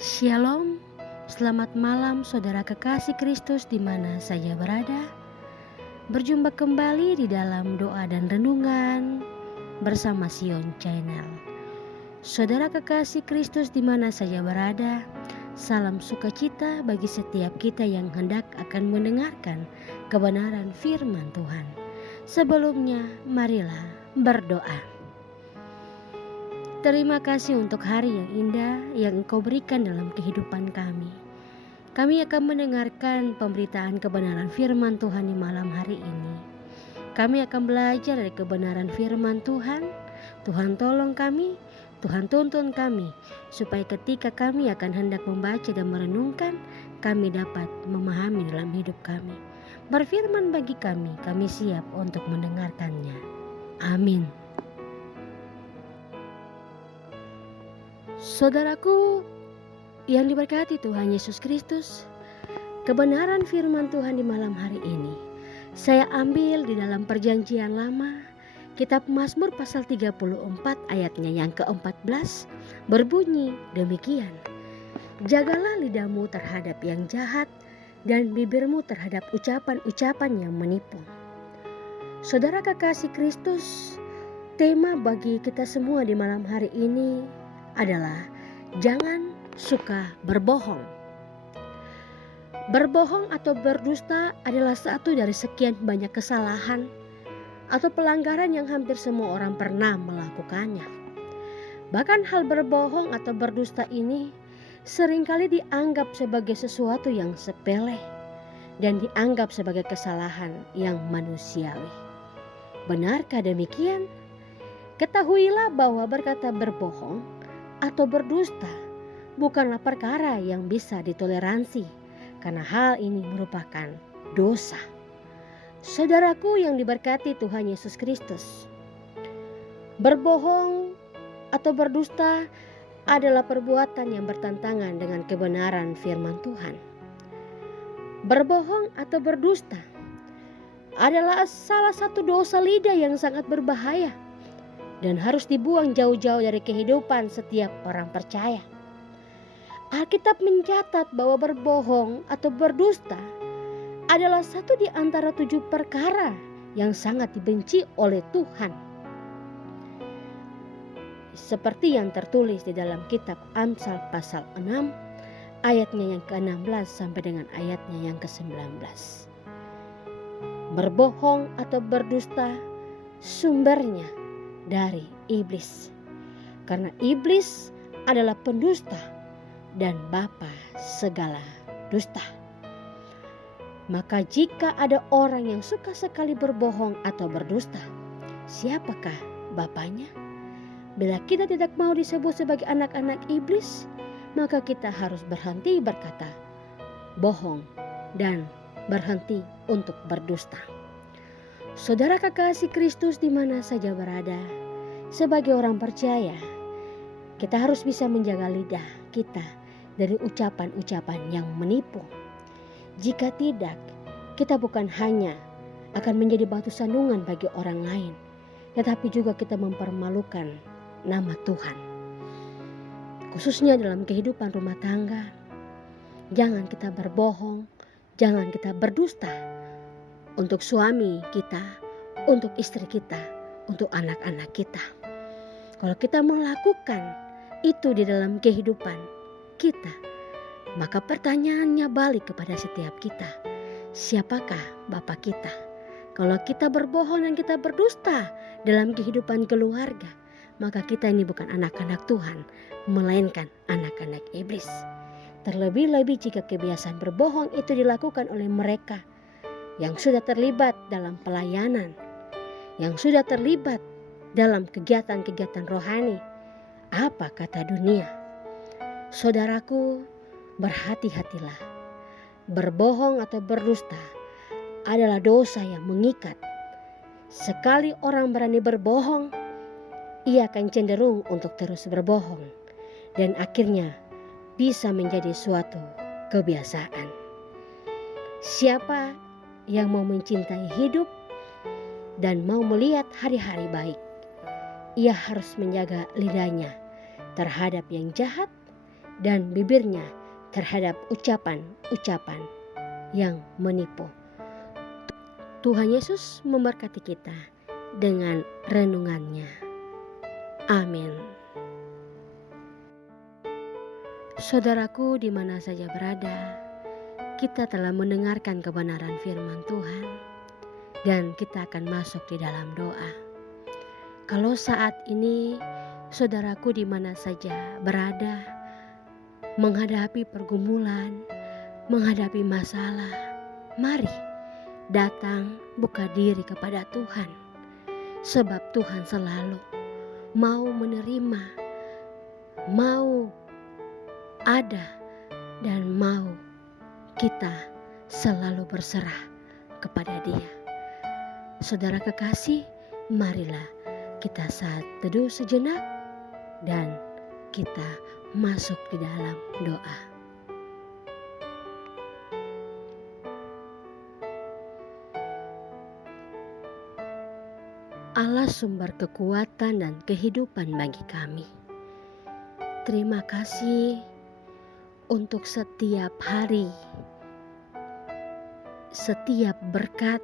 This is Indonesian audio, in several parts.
Shalom, selamat malam saudara kekasih Kristus di mana saja berada. Berjumpa kembali di dalam doa dan renungan bersama Sion Channel. Saudara kekasih Kristus di mana saja berada, salam sukacita bagi setiap kita yang hendak akan mendengarkan kebenaran firman Tuhan. Sebelumnya, marilah berdoa. Terima kasih untuk hari yang indah yang Engkau berikan dalam kehidupan kami. Kami akan mendengarkan pemberitaan kebenaran firman Tuhan di malam hari ini. Kami akan belajar dari kebenaran firman Tuhan. Tuhan tolong kami, Tuhan tuntun kami, supaya ketika kami akan hendak membaca dan merenungkan, kami dapat memahami dalam hidup kami. Berfirman bagi kami siap untuk mendengarkannya. Amin. Saudaraku yang diberkati Tuhan Yesus Kristus, kebenaran firman Tuhan di malam hari ini saya ambil di dalam Perjanjian Lama, kitab Mazmur pasal 34 ayatnya yang ke-14 berbunyi demikian. Jagalah lidahmu terhadap yang jahat dan bibirmu terhadap ucapan-ucapan yang menipu. Saudara kekasih Kristus, tema bagi kita semua di malam hari ini adalah jangan suka berbohong. Berbohong atau berdusta adalah satu dari sekian banyak kesalahan atau pelanggaran yang hampir semua orang pernah melakukannya. Bahkan hal berbohong atau berdusta ini seringkali dianggap sebagai sesuatu yang sepele dan dianggap sebagai kesalahan yang manusiawi. Benarkah demikian? Ketahuilah bahwa berkata berbohong atau berdusta bukanlah perkara yang bisa ditoleransi, karena hal ini merupakan dosa. Saudaraku yang diberkati Tuhan Yesus Kristus, berbohong atau berdusta adalah perbuatan yang bertentangan dengan kebenaran firman Tuhan. Berbohong atau berdusta adalah salah satu dosa lidah yang sangat berbahaya dan harus dibuang jauh-jauh dari kehidupan setiap orang percaya. Alkitab mencatat bahwa berbohong atau berdusta adalah satu di antara 7 perkara yang sangat dibenci oleh Tuhan. Seperti yang tertulis di dalam kitab Amsal pasal 6 ayatnya yang ke-16 sampai dengan ayatnya yang ke-19. Berbohong atau berdusta sumbernya dari iblis, karena iblis adalah pendusta dan bapa segala dusta. Maka jika ada orang yang suka sekali berbohong atau berdusta, siapakah bapaknya? Bila kita tidak mau disebut sebagai anak-anak iblis, maka kita harus berhenti berkata bohong dan berhenti untuk berdusta. Saudara kekasih Kristus di mana saja berada, sebagai orang percaya, kita harus bisa menjaga lidah kita dari ucapan-ucapan yang menipu. Jika tidak, kita bukan hanya akan menjadi batu sandungan bagi orang lain, tetapi juga kita mempermalukan nama Tuhan. Khususnya dalam kehidupan rumah tangga, jangan kita berbohong, jangan kita berdusta untuk suami kita, untuk istri kita, untuk anak-anak kita. Kalau kita melakukan itu di dalam kehidupan kita, maka pertanyaannya balik kepada setiap kita. Siapakah Bapa kita? Kalau kita berbohong dan kita berdusta dalam kehidupan keluarga, maka kita ini bukan anak-anak Tuhan, melainkan anak-anak iblis. Terlebih-lebih jika kebiasaan berbohong itu dilakukan oleh mereka yang sudah terlibat dalam pelayanan, yang sudah terlibat dalam kegiatan-kegiatan rohani. Apa kata dunia? Saudaraku, berhati-hatilah. Berbohong atau berdusta adalah dosa yang mengikat. Sekali orang berani berbohong, ia akan cenderung untuk terus berbohong dan akhirnya bisa menjadi suatu kebiasaan. Siapa yang mau mencintai hidup dan mau melihat hari-hari baik, ia harus menjaga lidahnya terhadap yang jahat dan bibirnya terhadap ucapan-ucapan yang menipu. Tuhan Yesus memberkati kita dengan renungannya. Amin. Saudaraku, di mana saja berada, kita telah mendengarkan kebenaran firman Tuhan dan kita akan masuk di dalam doa. Kalau saat ini saudaraku di mana saja berada, menghadapi pergumulan, menghadapi masalah, mari datang buka diri kepada Tuhan. Sebab Tuhan selalu mau menerima, mau ada, dan mau kita selalu berserah kepada Dia. Saudara kekasih, marilah kita saat teduh sejenak dan kita masuk di dalam doa. Allah sumber kekuatan dan kehidupan bagi kami. Terima kasih untuk setiap hari, setiap berkat,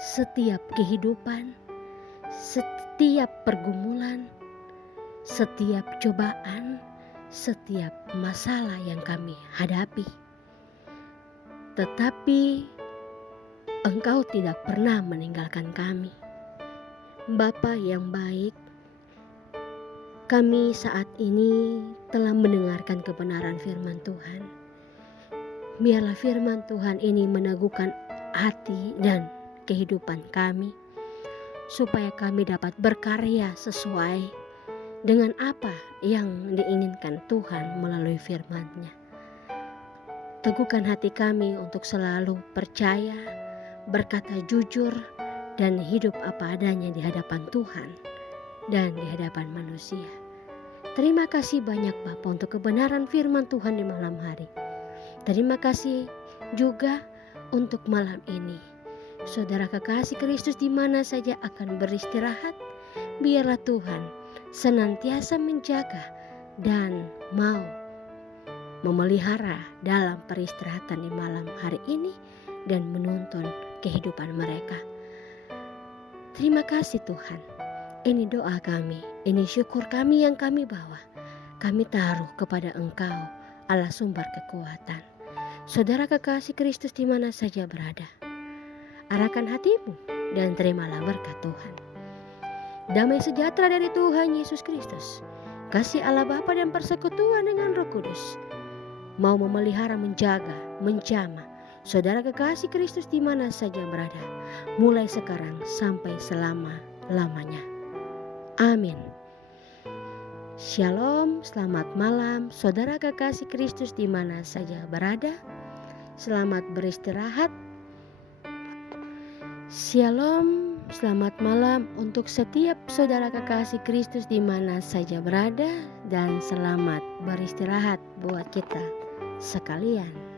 setiap kehidupan, setiap pergumulan, setiap cobaan, setiap masalah yang kami hadapi. Tetapi Engkau tidak pernah meninggalkan kami. Bapa yang baik, kami saat ini telah mendengarkan kebenaran firman Tuhan. Biarlah firman Tuhan ini meneguhkan hati dan kehidupan kami, supaya kami dapat berkarya sesuai dengan apa yang diinginkan Tuhan melalui firman-Nya. Teguhkan hati kami untuk selalu percaya, berkata jujur, dan hidup apa adanya di hadapan Tuhan dan di hadapan manusia. Terima kasih banyak Bapa untuk kebenaran firman Tuhan di malam hari. Terima kasih juga untuk malam ini. Saudara kekasih Kristus di mana saja akan beristirahat, biarlah Tuhan senantiasa menjaga dan mau memelihara dalam peristirahatan di malam hari ini dan menuntun kehidupan mereka. Terima kasih Tuhan. Ini doa kami, ini syukur kami yang kami bawa. Kami taruh kepada Engkau, Allah sumber kekuatan. Saudara kekasih Kristus di mana saja berada, arahkan hatimu dan terimalah berkat Tuhan. Damai sejahtera dari Tuhan Yesus Kristus, kasih Allah Bapa dan persekutuan dengan Roh Kudus, mau memelihara, menjaga, menjamah saudara kekasih Kristus di mana saja berada, mulai sekarang sampai selama-lamanya. Amin. Shalom, selamat malam saudara kekasih Kristus di mana saja berada. Selamat beristirahat. Shalom, selamat malam untuk setiap saudara kekasih Kristus di mana saja berada, dan selamat beristirahat buat kita sekalian.